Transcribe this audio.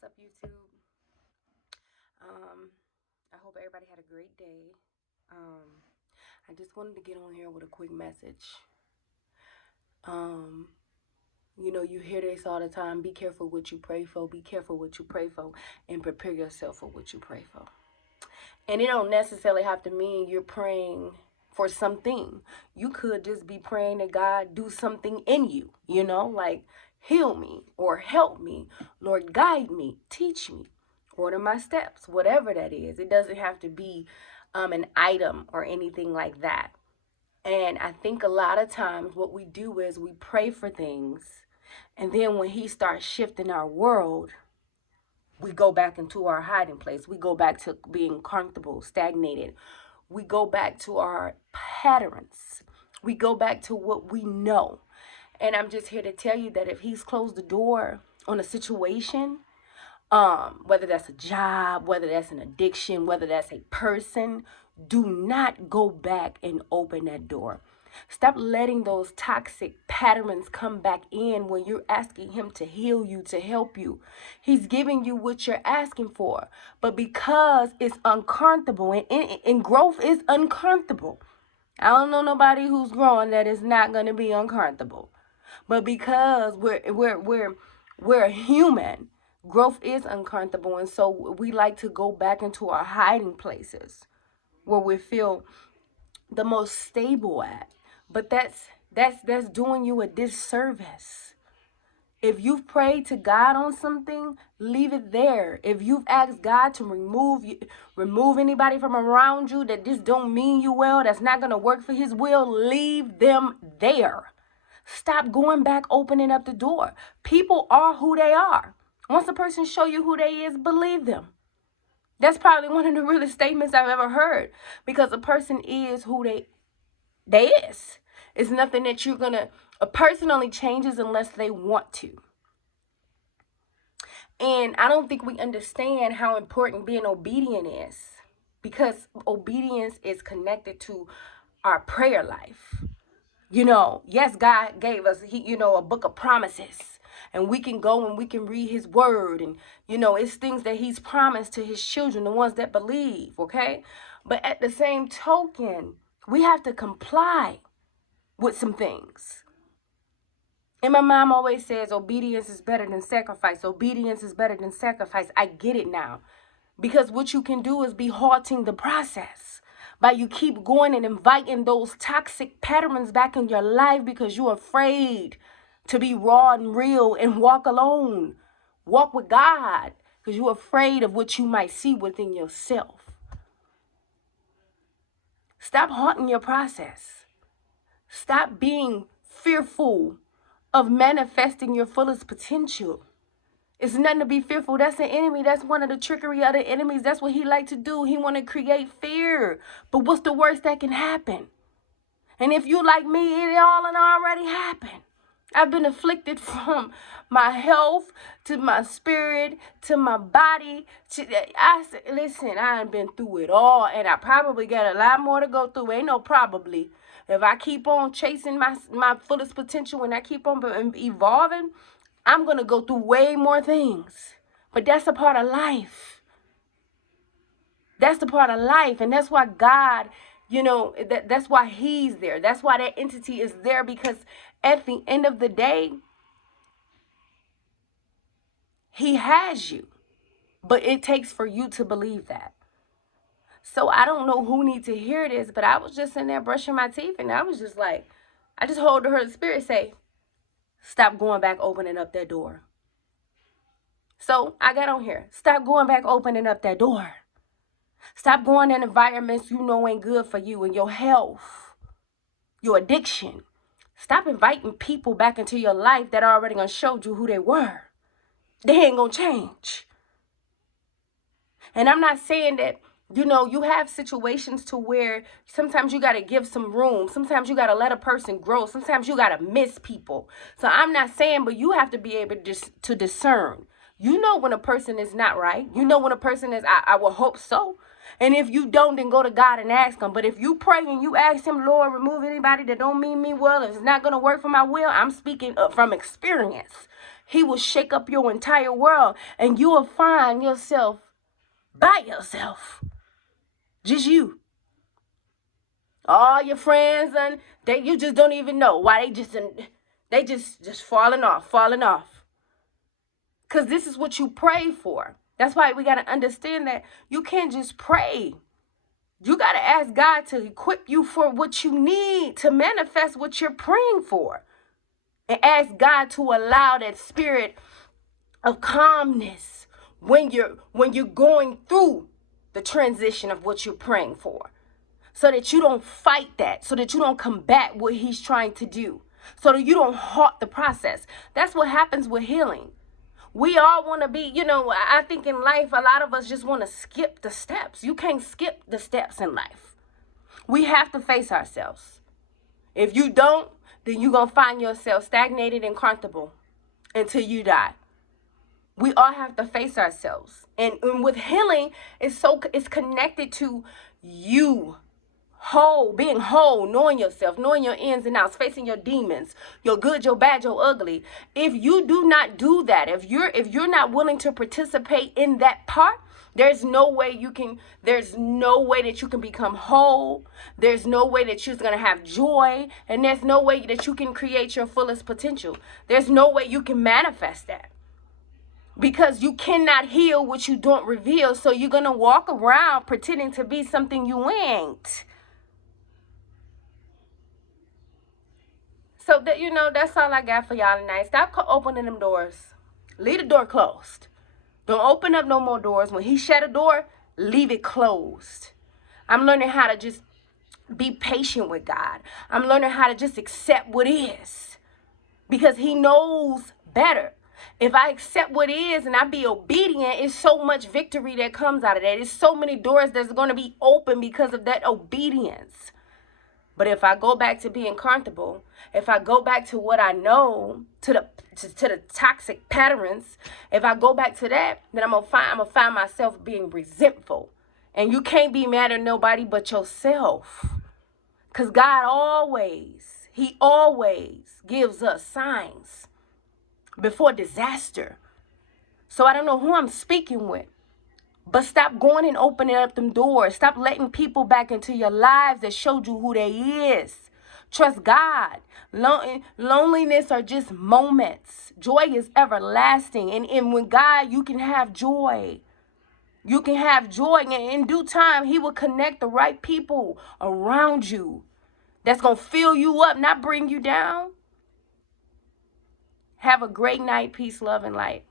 What's up, YouTube? I hope everybody had a great day. I just wanted to get on here with a quick message. Um, you hear this all the time. Be careful what you pray for. Be careful what you pray for, and prepare yourself for what you pray for. And it don't necessarily have to mean you're praying for something. You could just be praying that God do something in you. Like heal me or help me, Lord, guide me, teach me, order my steps, whatever that is. It doesn't have to be an item or anything like that. And I think a lot of times what we do is we pray for things, and then when he starts shifting our world, we go back into our hiding place. We go back to being comfortable, stagnated. We go back to our patterns. We go back to what we know. And I'm just here to tell you that if he's closed the door on a situation, whether that's a job, whether that's an addiction, whether that's a person, do not go back and open that door. Stop letting those toxic patterns come back in when you're asking him to heal you, to help you. He's giving you what you're asking for. But because it's uncomfortable, and growth is uncomfortable. I don't know nobody who's growing that is not going to be uncomfortable. But because we're human, growth is uncomfortable, and so we like to go back into our hiding places where we feel the most stable at. But that's doing you a disservice. If you've prayed to God on something, leave it there. If you've asked God to remove anybody from around you that just don't mean you well, that's not going to work for his will, leave them there. Stop going back, opening up the door. People are who they are. Once a person show you who they is, believe them. That's probably one of the realest statements I've ever heard, because a person is who they is. It's nothing that a person only changes unless they want to. And I don't think we understand how important being obedient is, because obedience is connected to our prayer life. Yes, God gave us, a book of promises, and we can go and we can read his word, and, it's things that he's promised to his children, the ones that believe, okay? But at the same token, we have to comply with some things. And my mom always says, obedience is better than sacrifice. Obedience is better than sacrifice. I get it now, because what you can do is be halting the process. But you keep going and inviting those toxic patterns back in your life because you're afraid to be raw and real and walk alone. Walk with God because you're afraid of what you might see within yourself. Stop haunting your process. Stop being fearful of manifesting your fullest potential. It's nothing to be fearful. That's the enemy. That's one of the trickery of the enemies. That's what he like to do. He want to create fear. But what's the worst that can happen? And if you like me, it all already happened. I've been afflicted from my health to my spirit to my body. Listen, I ain't been through it all, and I probably got a lot more to go through. Ain't no probably. If I keep on chasing my fullest potential and I keep on evolving, I'm going to go through way more things. But that's a part of life. That's the part of life. And that's why God, that's why he's there. That's why that entity is there, because at the end of the day, he has you. But it takes for you to believe that. So I don't know who needs to hear this, but I was just in there brushing my teeth, and I was just like, I just heard the Spirit say, stop going back opening up that door. So I got on here. Stop going back opening up that door. Stop going in environments you know ain't good for you and your health, your addiction. Stop inviting people back into your life that already gonna showed you who they were. They ain't gonna change. And I'm not saying that, you have situations to where sometimes you got to give some room. Sometimes you got to let a person grow. Sometimes you got to miss people. So I'm not saying, but you have to be able to discern. You know when a person is not right. You know when a person is, I will hope so. And if you don't, then go to God and ask him. But if you pray and you ask him, Lord, remove anybody that don't mean me well, if it's not going to work for my will, I'm speaking from experience. He will shake up your entire world, and you will find yourself by yourself. Just you. All your friends, and you just don't even know why they just falling off. Because this is what you pray for. That's why we got to understand that you can't just pray. You got to ask God to equip you for what you need to manifest what you're praying for. And ask God to allow that spirit of calmness when you're going through the transition of what you're praying for. So that you don't fight that. So that you don't combat what he's trying to do. So that you don't halt the process. That's what happens with healing. We all want to be, I think in life, a lot of us just want to skip the steps. You can't skip the steps in life. We have to face ourselves. If you don't, then you're going to find yourself stagnated and comfortable until you die. We all have to face ourselves. And with healing, it's connected to you. Being whole, knowing yourself, knowing your ins and outs, facing your demons, your good, your bad, your ugly. If you do not do that, if you're not willing to participate in that part, there's no way that you can become whole. There's no way that you're going to have joy, and there's no way that you can create your fullest potential. There's no way you can manifest that. Because you cannot heal what you don't reveal, so you're going to walk around pretending to be something you ain't. So that, that's all I got for y'all tonight. Stop opening them doors. Leave the door closed. Don't open up no more doors. When he shut a door, leave it closed. I'm learning how to just be patient with God. I'm learning how to just accept what is. Because he knows better. If I accept what is and I be obedient, it's so much victory that comes out of that. It's so many doors that's going to be open because of that obedience. But if I go back to being comfortable, if I go back to what I know, to the toxic patterns, if I go back to that, then I'm gonna find myself being resentful. And you can't be mad at nobody but yourself. Because God he always gives us signs before disaster. So I don't know who I'm speaking with. But stop going and opening up them doors. Stop letting people back into your lives that showed you who they is. Trust God. Loneliness are just moments. Joy is everlasting. And when God, you can have joy. You can have joy. And in due time, he will connect the right people around you. That's going to fill you up, not bring you down. Have a great night. Peace, love, and light.